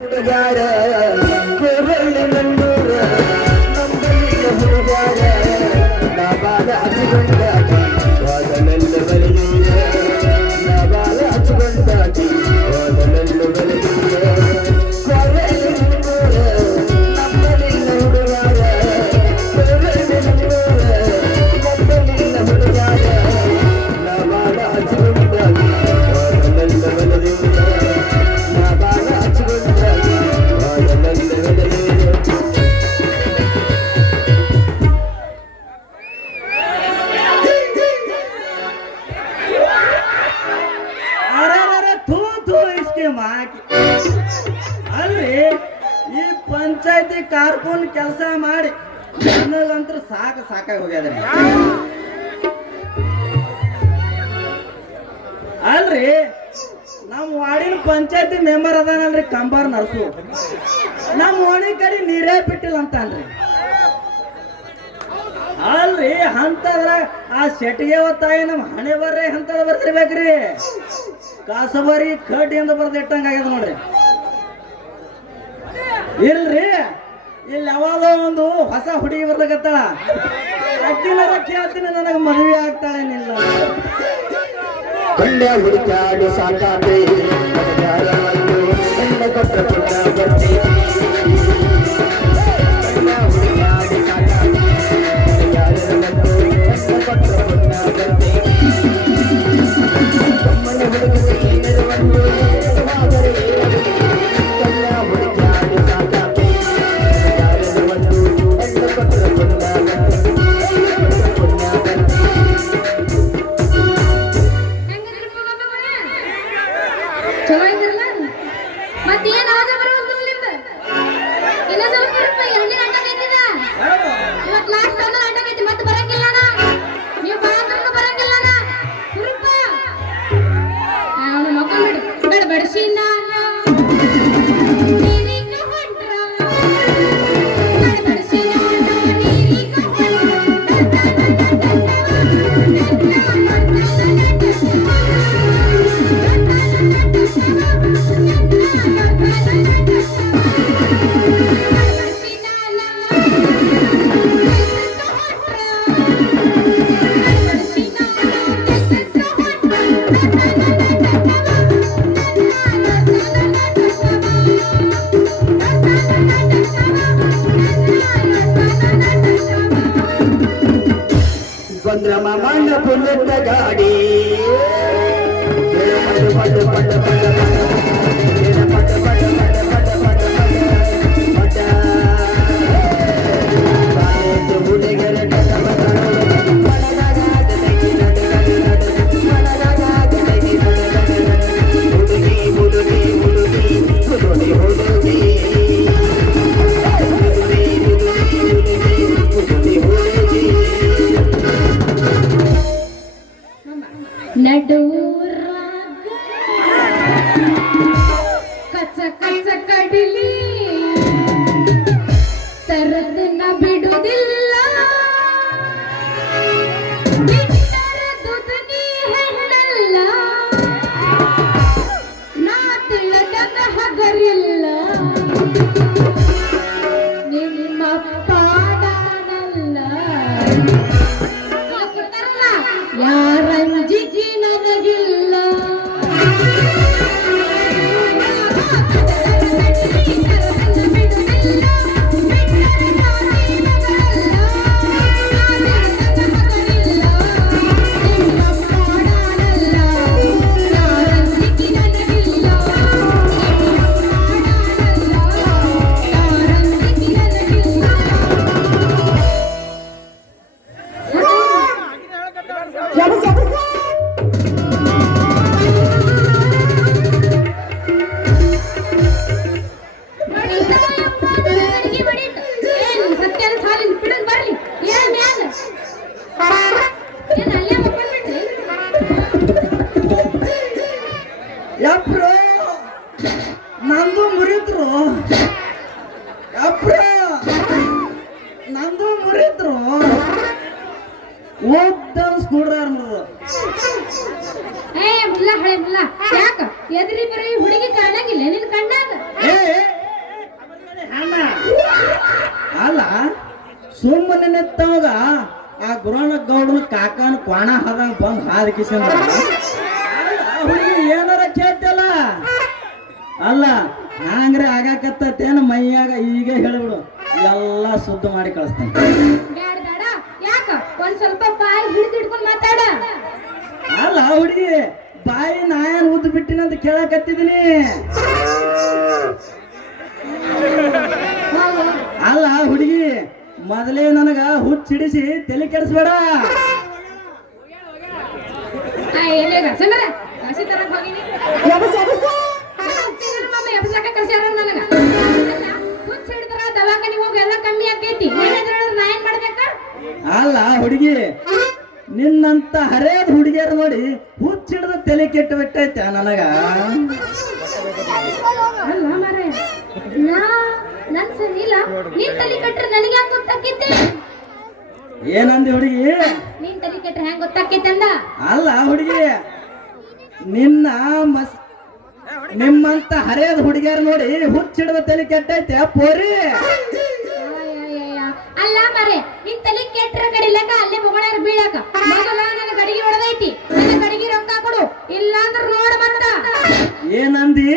ಹುಡುಗಾರ ಕೋರಳ್ಳಿ ನನ್ನೂರ ನಂಬಲಿಯ ಹುಡುಗಾರ Nabal ಹಚ್ಚಿಕೊಂಡಾಕಿ ಹೋದಲೆಲ್ಲ ಬಲಿದೀಯ Nabal ಹಚ್ಚಿಕೊಂಡಾಕಿ ಹೋದಲೆಲ್ಲ ಬಲಿದೀಯ ಕೋರಳ್ಳಿ ನನ್ನೂರ ನಂಬಲಿಯ ಹುಡುಗಾರ ಕೋರಳ್ಳಿ ನನ್ನೂರ ನಂಬಲಿಯ ಹುಡುಗಾರ Nabal ಹಚ್ಚಿಕೊಂಡಾಕಿ ಹೋದಲೆಲ್ಲ ಬಲಿದೀಯ ಅಲ್ರಿ ಈ ಪಂಚಾಯತಿ ಕಾರ್ಕೂನ್ ಕೆಲಸ ಮಾಡಿ ನನಗಂತೂ ಸಾಕಾಗಿ ಹೋಗ್ಯದ್ರಿ. ಅಲ್ರಿ ನಮ್ಮ ವಾರ್ಡಿನ ಪಂಚಾಯತಿ ಮೆಂಬರ್ ಅದಾನಲ್ರಿ ಕಂಬಾರ್ ನರ್ಸು, ನಮ್ಮ ಓಣಿ ಕಡೆ ನೀರೇ ಬಿಟ್ಟಿಲ್ಲ ಅಂತಾನ್ರಿ. ಅಲ್ರಿ ಅಂತದ್ರ ಆ ಶೆಟ್ಟಿಗೆ ತಾಯಿ ನಮ್ಮ ಹಣೆ ಬರ್ರಿ ಅಂತದ ಬರ್ತಿರ್ಬೇಕ್ರಿ. ಕಾಸಬರಿ ಕಡ್ಡಿಯಿಂದ ಬರ್ದಿಟ್ಟಂಗ ಆಗ್ಯದ ನೋಡ್ರಿ. ಇಲ್ರಿ ಇಲ್ಲಿ ಯಾವಾಗೋ ಒಂದು ಹೊಸ ಹುಡುಗಿ ಬರ್ಲಕತ್ತಾಳ, ಅಕ್ಕಿನ ಕೇಳ್ತೀನಿ ನನಗೆ ಮದುವೆ ಆಗ್ತಾಳೇನಿಲ್ಲ. ಕಳ್ಳ ಹುಡುಕಾಡಿ ಸಾಕಾದೆ ಕೊಟ್ಟ ಪುಟ್ಟ ಬರ್ತಿ ಕಳ್ಳ ಹುಡುಕಾಡಿ ಸಾಕಾದೆ ಕೊಟ್ಟ ಪುಟ್ಟ ಬರ್ತಿ ಕಮ್ಮನ ಹುಡುಗರಿಗೆ ನೆರವನ್ನು ಕಳ್ಳ ಹುಡುಕಾಡಿ ಸಾಕಾದೆ ಕೊಟ್ಟ ಪುಟ್ಟ ಚಲೋ ಇದ್ರಲ್ಲ ಮತ್ತೇನ್ ಆವಾಜ ಬರೋದು ನಿಮ್ದು ಇಲ್ಲ ಸ್ವಲ್ಪ ಎಣ್ಣೆ ಅಡ್ಡ ಕೈತಿದ ಇವತ್ತು ಲಾಸ್ಟ್ ಅನ್ನ ಅಡ್ಡ ಕೈತಿ ಮತ್ತೆ ಬರಂಗಿಲ್ಲ ನೀವು ಬಾಂಧವ್ರು ಬರಂಗಿಲ್ಲ ಸುರುಪ ಅವನು ಮಕ್ಕಳು ಬೇಡ ಬಡಿಸಿ ನಾನು ಬಂದ್ರಮ್ಮ ಮಂಡ ಪುಲ್ಲದ ಗಾಡಿ ಪಟ ಪಟ ಪಟ ನಡೂರಾಗ ಕಚ್ಚ ಕಚ್ಚ ಕಡಿಲಿ ತರದನ್ನ ಬಿಡುವುದಿಲ್ಲ ಬಿಟ್ಟರ ದುದನಿ ಹೆಣ್ಣಲ್ಲ ನಾ ತಿಳದಾಗ ಹಗರಿಲ್ಲ ನಿಮ್ಮ ಪಾಡನಲ್ಲ ಯಾರಂಜಿಗೆ ನನಗಿಲ್ಲ ಯಪ್ರೋ ನಂದು ಮುರಿದ್ರು, ಯಪ್ರೋ ನಂದು ಮುರಿದ್ರು ಓದ್ದ ಸ್ಕೂಡ್ರರ್ ಏ ಮುಲ್ಲ ಹಳೆ ಮುಲ್ಲ ಯಾಕ ಎದ್ರಿ ಬರೀ ಹುಡುಗಿ ಕಾಣಂಗಿಲ್ಲ ನಿನ್ ಕಣ್ಣಾಗ ಏ ಸುಮ್ಮನೆ ನಿತ್ತವಾಗ ಆ ಗುರಣ ಗೌಡನ ಕಾಕನ ಕ್ವಾಣ ಹಾದಂಗ ಬಂದ್ ಹಾದ ಕಿಸಂದ್ರ ಹುಡುಗಿ ಏನಾರ ಕೇಳ್ತಲ್ಲ ಅಲ್ಲ ಹಂಗ್ರೆ ಆಗಾಕತ್ತೇನ ಮೈಯಾಗ ಈಗ ಹೇಳ್ಬಿಡು ಎಲ್ಲ ಶುದ್ಧ ಮಾಡಿ ಕಳಿಸ್ತೇನೆ. ಬ್ಯಾಡ ಬೇಡ ಯಾಕ ಒಂದ್ ಸ್ವಲ್ಪ ಬಾಯಿ ಹಿಡ್ಕೊಂಡ್ ಮಾತಾಡ. ಅಲ್ಲ ಹುಡುಗಿ ಬಾಯಿ ನಾಯನ್ ಉದ್ದು ಬಿಟ್ಟಿನಂತ ಕೇಳಕತ್ತಿದ್ದೀನಿ. ಅಲ್ಲ ಹುಡುಗಿ ಮೊದಲೇ ನನಗ ಹುಚ್ಚಿಡಿಸಿ ತಲೆ ಕೆಡಿಸ್ಬೇಡ. ಅಲ್ಲ ಹುಡುಗಿ ನಿನ್ನಂತ ಹರೇದ್ ಹುಡುಗಿಯರು ನೋಡಿ ಹುಚ್ಚಿಡ್ದ ತಲೆ ಕೆಟ್ಟು ಬಿಟ್ಟೈತೆ ನನಗ. ಅಲ್ಲ ಮಾರಾಯ ನನ್ ಸರಿ ಇಲ್ಲ ನೀನ್ ತಲೆ ಕಟ್ರೆ ನನಗೆ ಹೆಂಗ್ ಗೊತ್ತಾಕೈತಿ? ಏನಂದಿ ಹುಡುಗಿ? ನೀನ್ ತಲೆ ಕಟ್ರೆ ಹೆಂಗ್ ಗೊತ್ತಾಕೈತಿ ಅಂದ? ಅಲ್ಲ ಹುಡುಗಿ ನಿಮ್ಮಂತ ಹರೇದ್ ಹುಡುಗಿಯರು ನೋಡಿ ಹುಚ್ಚಿಡ್ದ ತಲೆ ಕೆಟ್ಟೈತೆ ಪೋರಿ. ಅಲ್ಲ ಮಾರೆ ನಿನ್ ತಲೆ ಕೆಟ್ರ ಕಡಿಲಕ ಅಲ್ಲೇ ಬೊಗಳಾರ ಬೀಳಕ ಮೊದಲ ನನ್ನ ಗಡಿಗೆ ಹೊಡೆದೈತಿ. ನನ್ನ ಗಡಿಗೆ ರೊಕ್ಕ ಕೊಡು ಇಲ್ಲ ಅಂದ್ರ ನೋಡ ಮತ್ತ. ಏನಂದಿ?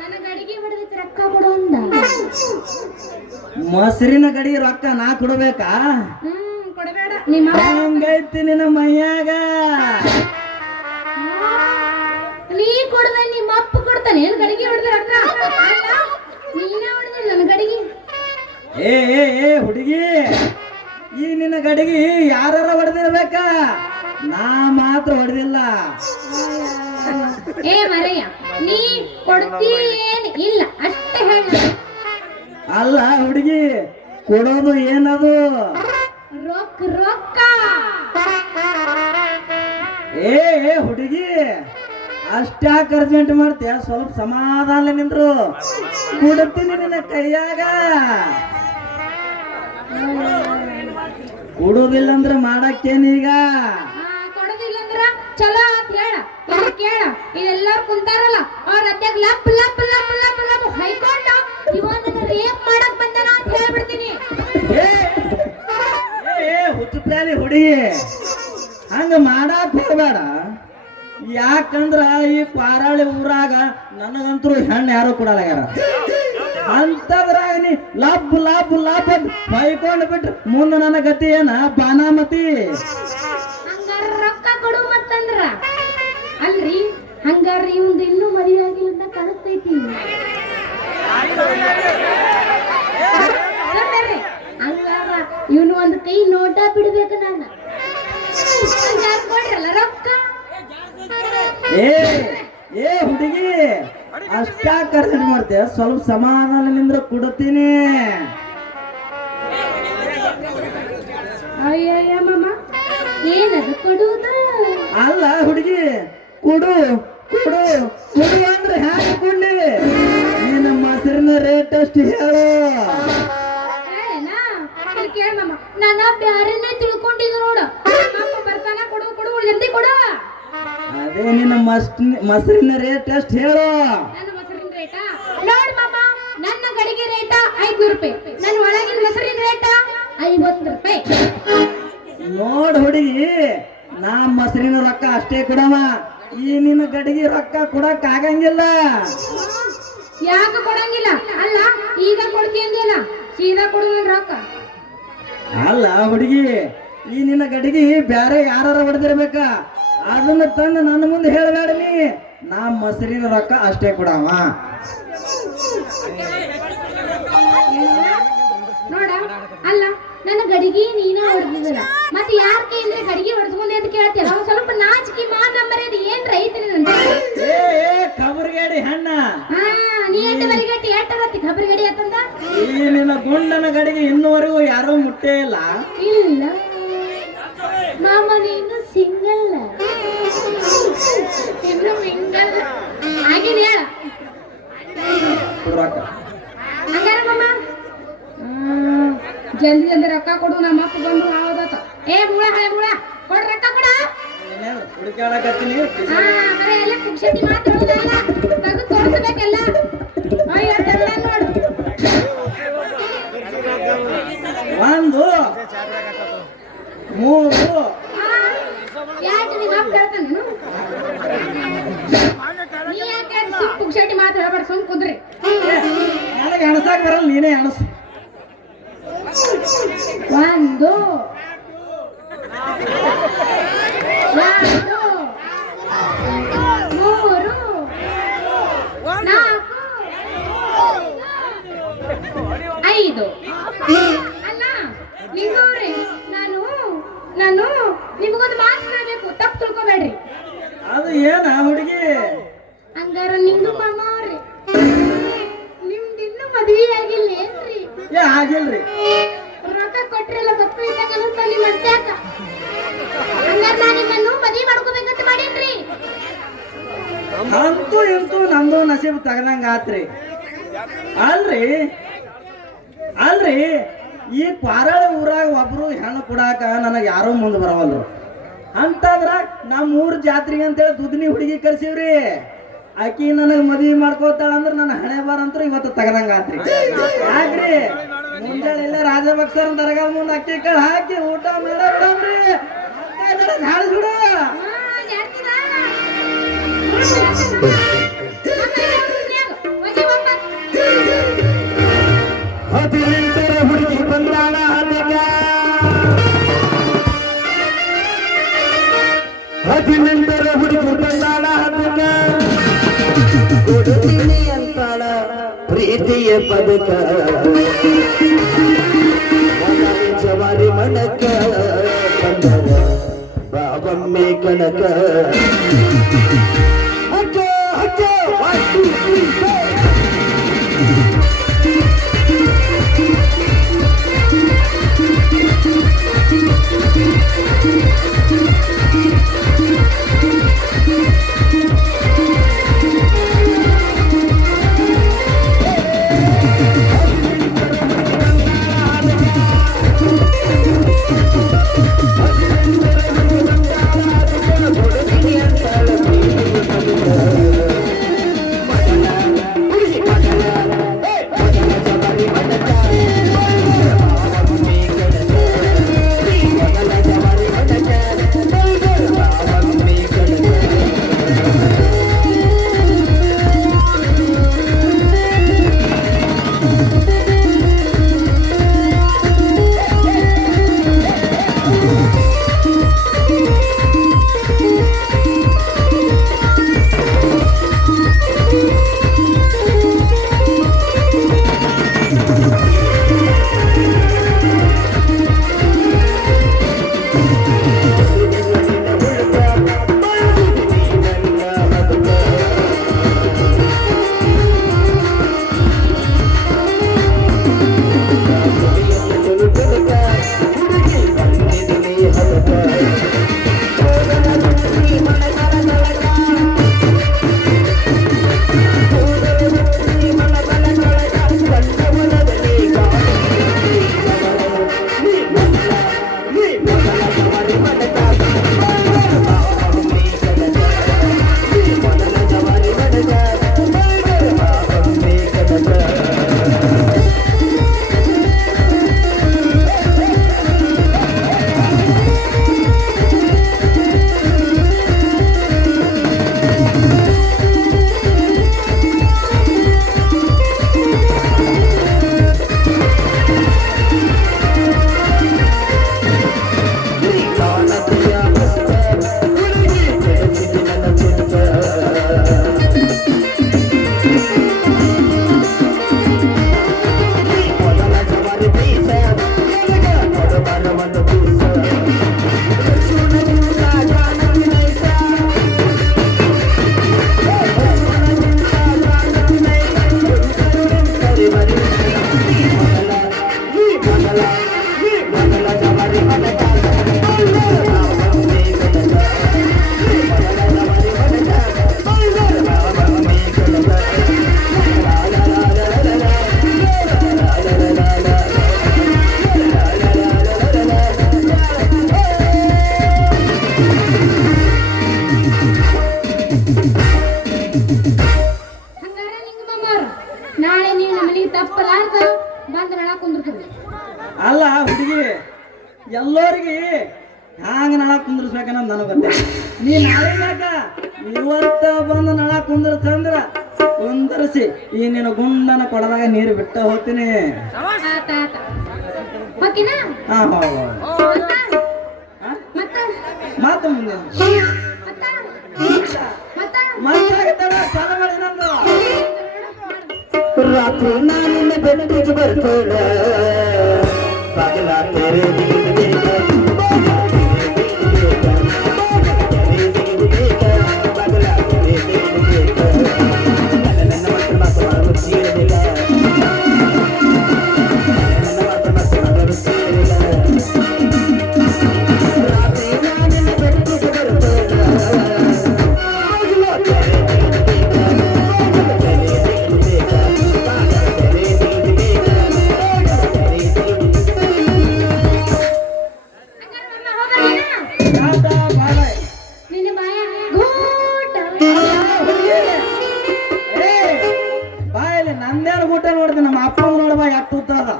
ನನ್ನ ಗಡಿಗೆ ಹೊಡೆದೈತಿ ರೊಕ್ಕ ಕೊಡು ಅಂದ. ಮೊಸರಿನ ಗಡಿ ರೊಕ್ಕ ನಾ ಕೊಡ್ಬೇಕಾ? ಕೊಡಬೇಡ ನಿಮ್ಮ ಹಂಗೈತಿ ನಿನ್ನ ಮೈಯಾಗ. ನೀ ಕೊಡದ ನಿಮ್ಮ ಅಪ್ಪ ಕೊಡ್ತಾನೆ ಏನ್ ಗಡಿಗೆ ಹೊಡೆದ ರೊಕ್ಕ? ಅಲ್ಲ ನೀನೇ ಹೊಡೆದಿಲ್ಲ ನನ್ನ ಗಡಿಗೆ. ಏ ಹುಡುಗಿ ಈ ನಿನ್ನ ಗಡಿಗೆ ಯಾರ ಹೊಡೆದಿರ್ಬೇಕ? ನಾ ಮಾತ್ರ ಹೊಡೆದಿಲ್ಲ. ಏ ಮರಯ್ಯ ನೀ ಕೊಡ್ತಿ ಏನ್ ಇಲ್ಲ ಅಷ್ಟೇ ಹೇಳ. ಅಲ್ಲ ಹುಡುಗಿ ಕೊಡೋದು ಏನದು? ರೊಕ್ಕ ರೊಕ್ಕ. ಏ ಹುಡುಗಿ ಅಷ್ಟ್ಯಾಕ ಅರ್ಜೆಂಟ್ ಮಾಡ್ತೀಯ? ಸ್ವಲ್ಪ ಸಮಾಧಾನ ನಿಂದ್ರು ಕೊಡ್ತೀನಿ ನಿನ್ನ ಕೈಯಾಗ. ಕೊಡುದಿಲ್ಲ ಅಂದ್ರೆ ಮಾಡಕ್ಕೇನೀಗ? ಕೊಡೋದಿಲ್ಲ ಅಂದ್ರ ಚಲೋ ಅಂತ ಹೇಳ. ಇದು ಕೇಳ ಇದೆಲ್ಲಾರು ಕುಂತಾರಲ್ಲ ಅವ್ರ ಅತ್ಯಾಗ ಲಪ್ ಲಪ್ ಲಪ್ ಲಪ್ ಲಪ್ ಹೈಕೊಂಡ ಇವನ್ನ ರೇಪ್ ಮಾಡಕ್ ಬಂದಾನ ಅಂತ ಹೇಳ್ಬಿಡ್ತೀನಿ. ಹುಚ್ಚು ಪ್ಯಾಲಿ ಹುಡುಗಿ ಹಂಗ ಮಾಡಾಕ್ ಹೋಗ್ಬೇಡ. ಯಾಕಂದ್ರ ಈ ಪಾರಾಳಿ ಊರಾಗ ನನಗಂತರೂ ಹೆಣ್ಣು ಯಾರು ಕೊಡಲಾಗ್ಯಾರ. ಅಂತದ್ರಾಗ ನೀ ಲಬ್ ಲಬ್ ಲಬ್ ಬೈಕೊಂಡ್ ಬಿಟ್ರ ಮುಂದ ನನ್ನ ಗತಿ ಏನ ಬಾನಾಮತಿ? ಹಂಗಾರ ರೊಕ್ಕ ಕೊಡು ಮತ್ತಂದ್ರ ಅಲ್ರಿ ಹಂಗಾರ ಇವಂದು ಇನ್ನೂ ಮದುವೆ ಆಗಿಲ್ಲ ಅಂತ ಕಾಣಿಸ್ತೈತಿ. ಹಂಗಾರ ಇವನು ಒಂದು ಕೈ ನೋಟ ಬಿಡ್ಬೇಕು ನಾನು. ಕೊಡ್ರಲ್ಲ ರೊಕ್ಕ. ಏ ಹುಡುಗಿ ಅಷ್ಟ್ಯಾಕ ಅರ್ಜೆಂಟ್ ಮಾಡ್ತೀಯ? ಸ್ವಲ್ಪ ಸಮಾಧಾನ ನಿಂದ್ರ ಕೊಡ್ತೀನಿ. ಅಯ್ಯಯ್ಯ ಮಾಮ ಏನದು ಕೊಡುವುದು? ಅಲ್ಲ ಹುಡುಗಿ ಕೊಡು ಕೊಡು ಕೊಡು ಅಂದ್ರೆ ಹ್ಯಾಂಗ ಕೊಡ್ಲಿ? ನಿನ್ನ ಮೊಸರಿನ ರೇಟ್ ಅಷ್ಟು ಹೇಳು. ಕೇಳ ಮಾಮ ನನ್ನ ಬ್ಯಾರನ್ನೇ ತಿಳ್ಕೊಂಡಿದ್ದು ನೋಡು. ಬರ್ತಾನ ಕೊಡು ಕೊಡು ಜಲ್ದಿ ಕೊಡು. ಅದೇ ನಿನ್ನ ಮೊಸರಿನ ರೇಟ್ ಎಷ್ಟು ಹೇಳು? ನನ್ನ ಮೊಸರಿನ ರೇಟಾ ನೋಡ್ ಮಾಮ, ನನ್ನ ಗಡಿಗೆ ರೇಟ 500 ರೂಪಾಯಿ, ನನ್ನ ಒಳಗಿನ ಮೊಸರಿನ ರೇಟ 50 ರೂಪಾಯಿ. ನೋಡ್ ಹುಡುಗಿ ನಾ ಮೊಸರಿನ ರೊಕ್ಕ ಅಷ್ಟೇ ಕೊಡವ, ಈ ನಿನ್ನ ಗಡಿಗೆ ರೊಕ್ಕ ಕೊಡಕ್ ಆಗಂಗಿಲ್ಲ. ಯಾಕೆ ಕೊಡಂಗಿಲ್ಲ? ಅಲ್ಲ ಈಗ ಕೊಡ್ತೀಯಲ್ಲ ಸೀದಾ ಕೊಡು ನನ್ನ ರೊಕ್ಕ. ಅಲ್ಲ ಹುಡುಗಿ ಈ ನಿನ್ನ ಗಡಿಗೆ ಬ್ಯಾರೆ ಯಾರು ಹೊಡೆದಿರ್ಬೇಕ, ಅದನ್ನ ತಂದು ನನ್ನ ಮುಂದೆ ಹೇಳಬೇಡ ನೀ. ನಾ ಮೊಸರಿನ ರೊಕ್ಕ ಅಷ್ಟೇ ಕೊಡವ. ನೋಡ ಅಲ್ಲ ನನ್ನ ಗಡಿಗೆ ನೀನೇ ಹೊಡೆದಿದ್ದಲ್ಲ, ಮತ್ತೆ ಯಾರ ಕೈಯಿಂದ ಗಡಿಗೆ ಹೊಡೆಸ್ಕೊಂಡೆ ಅಂತ ಕೇಳ್ತೀರ? ಅವ ಸ್ವಲ್ಪ ನಾಚಿಕೆ ಮಾಡ್ ನಂಬರ್ ಏನ್ ರೈತರಿ ಖಬರ್ಗೇಡಿ ಹಣ್ಣ. ನೀ ಎಂಟು ಬರಿಗಟ್ಟಿ ಎಟ್ಟರತ್ತಿ ಖಬರ್ಗಡಿ ಅಂತಂದ. ಈ ನಿನ್ನ ಗುಂಡನ ಗಡಿಗೆ ಇನ್ನುವರೆಗೂ ಯಾರೂ ಮುಟ್ಟೇ ಇಲ್ಲ. ಇಲ್ಲ ಮಾಮ ನೀನು ಸಿಂಗಲ್, ಇನ್ನು ಮಿಂಗಲ್ ಆಗಿನ ಹೇಳ. ಹಂಗಾರ ಮಾಮ ಜಲ್ದಿ ಜಲ್ದಿ ರೊಕ್ಕ ಕೊಡು, ನಮ್ಮ ಅಪ್ಪ ಬಂದು ಹೌದತ್ತ. ಏ ಮೂಳ ಹಳೆ ಮೂಳ ಕೊಡ ರೊಕ್ಕ ಕೊಡ. ಹುಡುಕಾಡಕತ್ತೀನಿ ಎಲ್ಲ ಕುಕ್ಷತಿ ಮಾತ್ರ ತಗದು ತೋರಿಸ್ಬೇಕೆಲ್ಲ. ನೋಡು ಒಂದು 3 ಯಾಕೆ ನಿಮ್ಮ ಅಪ್ಪ ಹೇಳ್ತಾನೆ ನೀ ಯಾಕೆ ಪುಕ್ಷಟಿ ಮಾತು ಹೇಳ್ಬೇಡ ಸುಮ್ ಕುಂದ್ರಿ ನನಗೆ ಎಣಸಾಕ್ ಬರಲ್ಲ, ನೀನೇ ಎಣಸು. 1 2 3 4 5 ಅಲ್ಲ ನಿಂಗವ್ರೆ, ನಾನು ನಿಮಗೊಂದು ಮಾತು ಹೇಳ್ಬೇಕು, ತಪ್ಪು ತಿಳ್ಕೊಬೇಡ್ರಿ. ಅದು ಏನ ಹುಡುಗಿ? ಹಂಗಾರ ನಿಂದು ಮಾಮ ಅವ್ರಿ, ನಿಮ್ದು ಇನ್ನೂ ಮದ್ವಿ ಆಗಿಲ್ಲ ಏನ್ರಿ? ಆಗಿಲ್ರಿ. ರೊಕ್ಕ ಕೊಟ್ರಿಲ್ಲ ಗೊತ್ತಿದ್ದಾಗ ನಿಮ್ಮ ಅತ್ಯಾಕ. ಹಂಗಾರ ನಾ ನಿಮ್ಮನ್ನು ಮದ್ವಿ ಮಾಡ್ಕೋಬೇಕಂತ ಮಾಡೀನ್ರಿ. ಅಂತೂ ಇಂತೂ ನಂದು ನಸೀಬ್ ತಗದಂಗ ಆತ್ರಿ. ಅಲ್ರಿ ಈ ಪಾರಾಳಿ ಊರಾಗ ಒಬ್ರು ಹೆಣ್ಣು ಕೊಡಾಕ ನನಗೆ ಯಾರೋ ಮುಂದೆ ಬರವಲ್ರು. ಅಂತಂದ್ರ ನಮ್ಮ ಊರ್ ಜಾತ್ರೆಗೆ ಅಂತೇಳಿ ದುದ್ನಿ ಹುಡುಗಿ ಕರ್ಸಿವ್ರಿ. ಆಕಿ ನನಗೆ ಮದ್ವಿ ಮಾಡ್ಕೋತಾಳ ಅಂದ್ರೆ ನನ್ನ ಹಣೆ ಬಾರ ಅಂತೂ ಇವತ್ತು ತಗದಂಗ ಆತ್ರಿ. ಯಾಕ್ರಿ ಮುಂಜಾನೆ ಎಲ್ಲ ರಾಜಭಕ್ಸರ ದರ್ಗಾ ಮುಂದೆ ಅಕ್ಕಿ ಕಾಳು ಹಾಕಿ ಊಟ ಮಾಡಬ್ರಿ. ಹಾಡಿಸ್ಬಿಡು. ಹದಿನೆಂಟರ ಹುಡುಗಿ ಬಂದಾಳ ಹದಕ, 18ರ ಹುಡುಗಿ ಬಂದಾಳ ಹದಕ, ಕೊಡುತ್ತೀನಿ ಅಂತಾಳ ಪ್ರೀತಿಯ ಪದಕ, ಜವಾರಿ ಮಣಕ ಬಂದರ ಬಾಬಮ್ಮೆ ಕಣಕ. ಹಚ್ಚ ಹಚ್ಚ 1 2 3 ಅಲ್ಲ ಹುಡುಗಿ ಎಲ್ಲರಿಗೆ ಹ್ಯಾಂಗ ನಳ ಕುಂದ್ರಸ್ಬೇಕನ್ನೋದು ನನಗೆ ಗೊತ್ತೇ. ನೀ ನಾಳೆ ಮ್ಯಾಕ ಇವತ್ತ ಬಂದು ನಳ ಕುಂದ್ರಸಂದ್ರ ಕುಂದರ್ಸಿ ಈ ನಿನ್ನ ಗುಂಡನ ಕೊಡದಾಗ ನೀರು ಬಿಟ್ಟ ಹೋಗ್ತೀನಿ. ಆತ ಆತ ಓಕೆನಾ ಹಾ ಹೌದು. ಮತ್ತ ಮಾತು ಮುಂದೆ ಮತ್ತ ಮತ್ತ ಮತ್ತಾಗತ್ತಲ್ಲ ಚಾಲ ಮಾಡಿ ನಂದು. ರಾತ್ರಿ ನಾನು ಬೆಟ್ಟಿಗೆ ಬರ್ತೇನ ಬಾಗಿಲ ನಿನ್ನ ಬಾಯ ಗೂಟ ಬಾಯಲ್ಲಿ ನಂದೇನು ಊಟ ನೋಡ್ತೀನಿ, ನಮ್ಮ ಅಪ್ಪ ನೋಡ್ಬಾ ಎಷ್ಟು ಉತ್ತದ